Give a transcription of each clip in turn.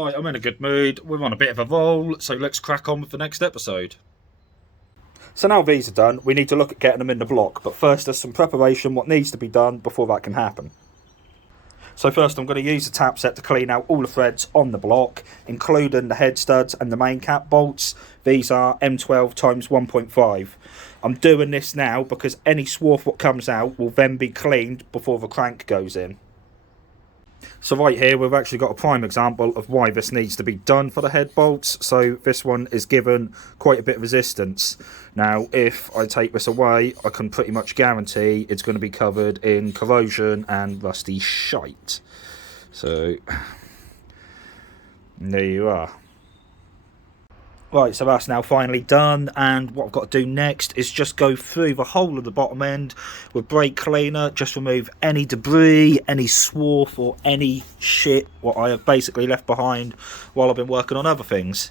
Right, I'm in a good mood, we're on a bit of a roll, so let's crack on with the next episode. So now these are done, we need to look at getting them in the block, but first there's some preparation what needs to be done before that can happen. So first I'm going to use the tap set to clean out all the threads on the block, including the head studs and the main cap bolts. These are M12 x 1.5. I'm doing this now because any swarf what comes out will then be cleaned before the crank goes in. So right here we've actually got a prime example of why this needs to be done for the head bolts. So this one is given quite a bit of resistance. Now if I take this away, I can pretty much guarantee it's going to be covered in corrosion and rusty shite. So there you are. Right, so that's now finally done, and what I've got to do next is just go through the whole of the bottom end with brake cleaner, just remove any debris, any swarf or any shit what I have basically left behind while I've been working on other things.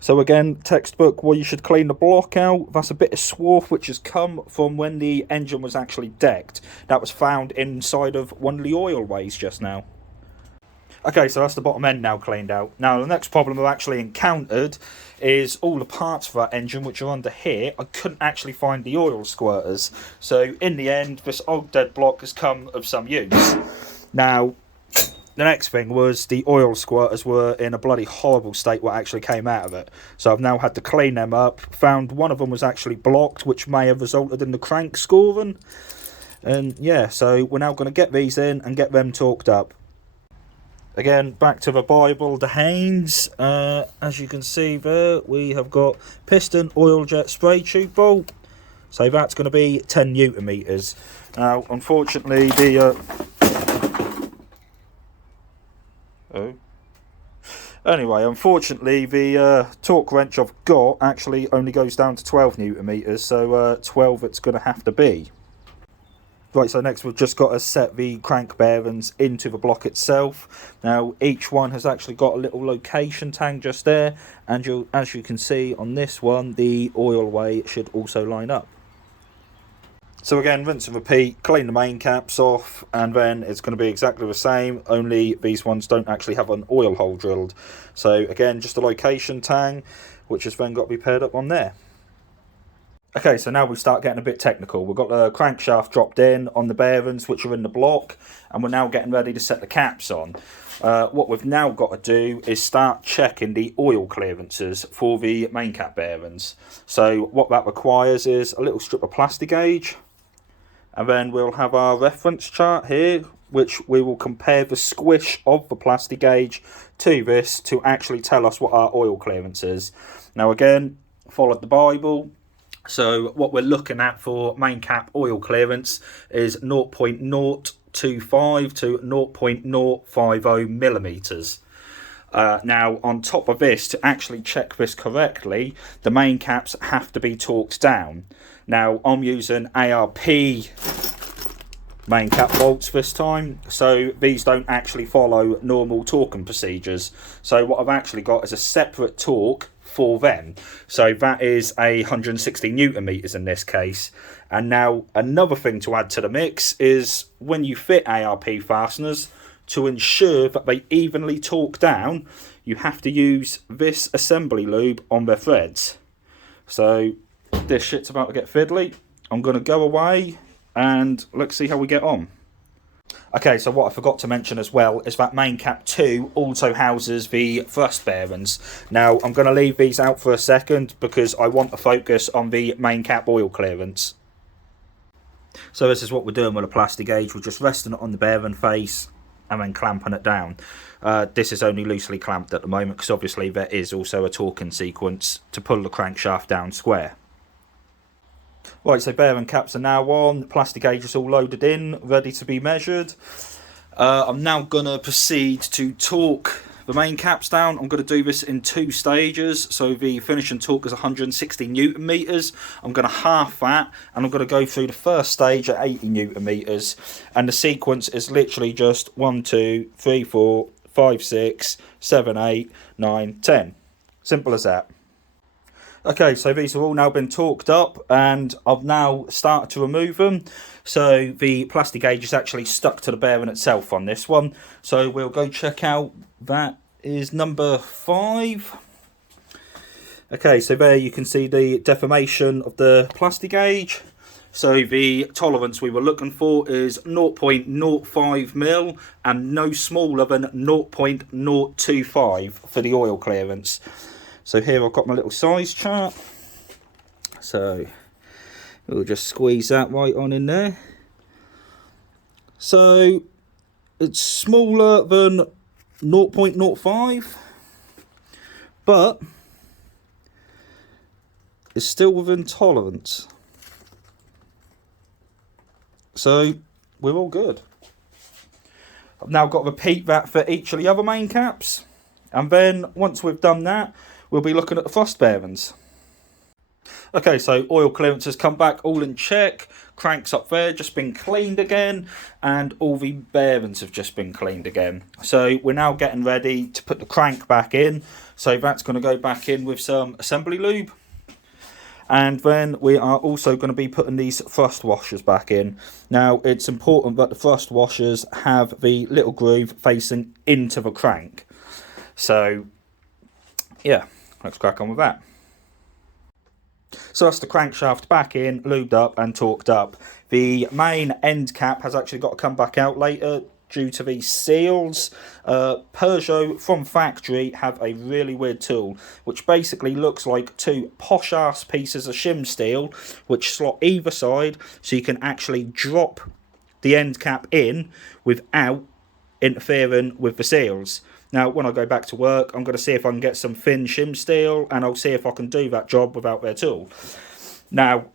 So again, textbook where you should clean the block out, that's a bit of swarf which has come from when the engine was actually decked. That was found inside of one of the oil ways just now. Okay, so that's the bottom end now cleaned out. Now, the next problem I've actually encountered is all the parts for that engine which are under here. I couldn't actually find the oil squirters. So, in the end, this old dead block has come of some use. Now, the next thing was the oil squirters were in a bloody horrible state what actually came out of it. So, I've now had to clean them up. Found one of them was actually blocked, which may have resulted in the crank scoring. And, yeah, so we're now going to get these in and get them torqued up. Again, back to the Bible, the Haynes. As you can see there, we have got piston oil jet spray tube bolt. So that's going to be 10 Newton meters. Now, unfortunately, unfortunately, the torque wrench I've got actually only goes down to 12 Newton meters. So 12 it's going to have to be. Right, so next we've just got to set the crank bearings into the block itself. Now, each one has actually got a little location tag just there, and as you can see on this one, the oil way should also line up. So again, rinse and repeat, clean the main caps off, and then it's going to be exactly the same, only these ones don't actually have an oil hole drilled. So again, just a location tag, which has then got to be paired up on there. Okay, so now we start getting a bit technical. We've got the crankshaft dropped in on the bearings which are in the block, and we're now getting ready to set the caps on. What we've now got to do is start checking the oil clearances for the main cap bearings. So what that requires is a little strip of Plastigauge, and then we'll have our reference chart here, which we will compare the squish of the Plastigauge to this to actually tell us what our oil clearance is. Now again, followed the Bible. So what we're looking at for main cap oil clearance is 0.025 to 0.050 millimeters. Now, on top of this, to actually check this correctly, the main caps have to be torqued down. Now, I'm using ARP main cap bolts this time, so these don't actually follow normal torquing procedures. So what I've actually got is a separate torque for them. So that is 160 Newton meters in this case. And now another thing to add to the mix is when you fit ARP fasteners, to ensure that they evenly torque down, you have to use this assembly lube on their threads. So this shit's about to get fiddly. I'm going to go away and let's see how we get on. Okay, so what I forgot to mention as well is that main cap 2 also houses the thrust bearings. Now, I'm going to leave these out for a second because I want to focus on the main cap oil clearance. So this is what we're doing with a Plastigauge. We're just resting it on the bearing face and then clamping it down. This is only loosely clamped at the moment because obviously there is also a torquing sequence to pull the crankshaft down square. Right, so bearing caps are now on, Plastigauge is all loaded in, ready to be measured. I'm now going to proceed to torque the main caps down. I'm going to do this in 2 stages. So the finishing torque is 160 Newton meters. I'm going to half that, and I'm going to go through the first stage at 80 Newton meters. And the sequence is literally just 1, 2, 3, 4, 5, 6, 7, 8, 9, 10. Simple as that. Okay, so these have all now been torqued up and I've now started to remove them. So the Plastigauge is actually stuck to the bearing itself on this one. So we'll go check out, that is number 5. Okay, so there you can see the deformation of the Plastigauge. So the tolerance we were looking for is 0.05 mil and no smaller than 0.025 for the oil clearance. So here I've got my little size chart. So we'll just squeeze that right on in there. So it's smaller than 0.05, but it's still within tolerance. So we're all good. I've now got to repeat that for each of the other main caps. And then once we've done that, we'll be looking at the thrust bearings. Okay, so oil clearance has come back all in check. Crank's up there, just been cleaned again. And all the bearings have just been cleaned again. So we're now getting ready to put the crank back in. So that's going to go back in with some assembly lube. And then we are also going to be putting these thrust washers back in. Now, it's important that the thrust washers have the little groove facing into the crank. So, yeah, let's crack on with that. So that's the crankshaft back in, lubed up and torqued up. The main end cap has actually got to come back out later due to these seals. Peugeot from factory have a really weird tool which basically looks like 2 posh ass pieces of shim steel which slot either side so you can actually drop the end cap in without interfering with the seals. Now when I go back to work I'm going to see if I can get some thin shim steel and I'll see if I can do that job without their tool. Now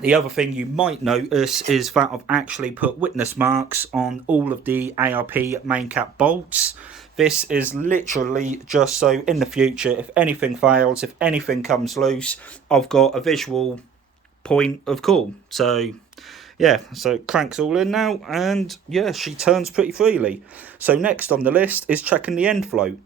the other thing you might notice is that I've actually put witness marks on all of the ARP main cap bolts. This is literally just so in the future, if anything fails, if anything comes loose, I've got a visual point of call. So, yeah, so crank's all in now, and yeah, she turns pretty freely. So next on the list is checking the end float.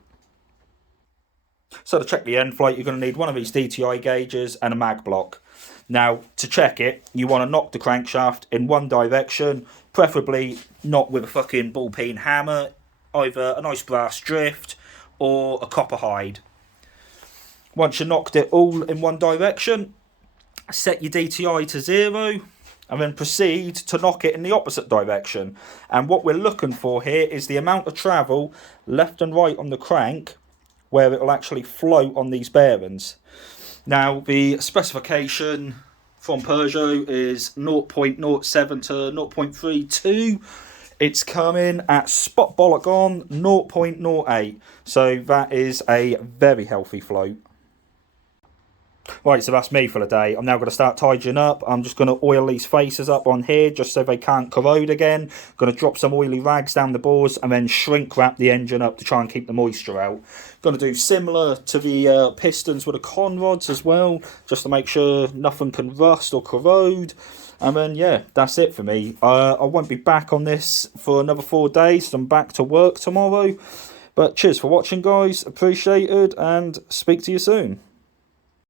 So to check the end float, you're going to need one of these DTI gauges and a mag block. Now, to check it, you want to knock the crankshaft in one direction, preferably not with a fucking ball peen hammer, either a nice brass drift or a copper hide. Once you knocked it all in one direction, set your DTI to 0 and then proceed to knock it in the opposite direction. And what we're looking for here is the amount of travel left and right on the crank where it will actually float on these bearings. Now, the specification from Peugeot is 0.07 to 0.32. It's coming at spot bollock on 0.08. So that is a very healthy float. Right, so that's me for the day. I'm now going to start tidying up. I'm just going to oil these faces up on here just so they can't corrode again. Going to drop some oily rags down the bores and then shrink wrap the engine up to try and keep the moisture out. Going to do similar to the pistons with the con rods as well, just to make sure nothing can rust or corrode. And then, yeah, that's it for me. I won't be back on this for another 4 days. So I'm back to work tomorrow. But cheers for watching, guys. Appreciated, and speak to you soon.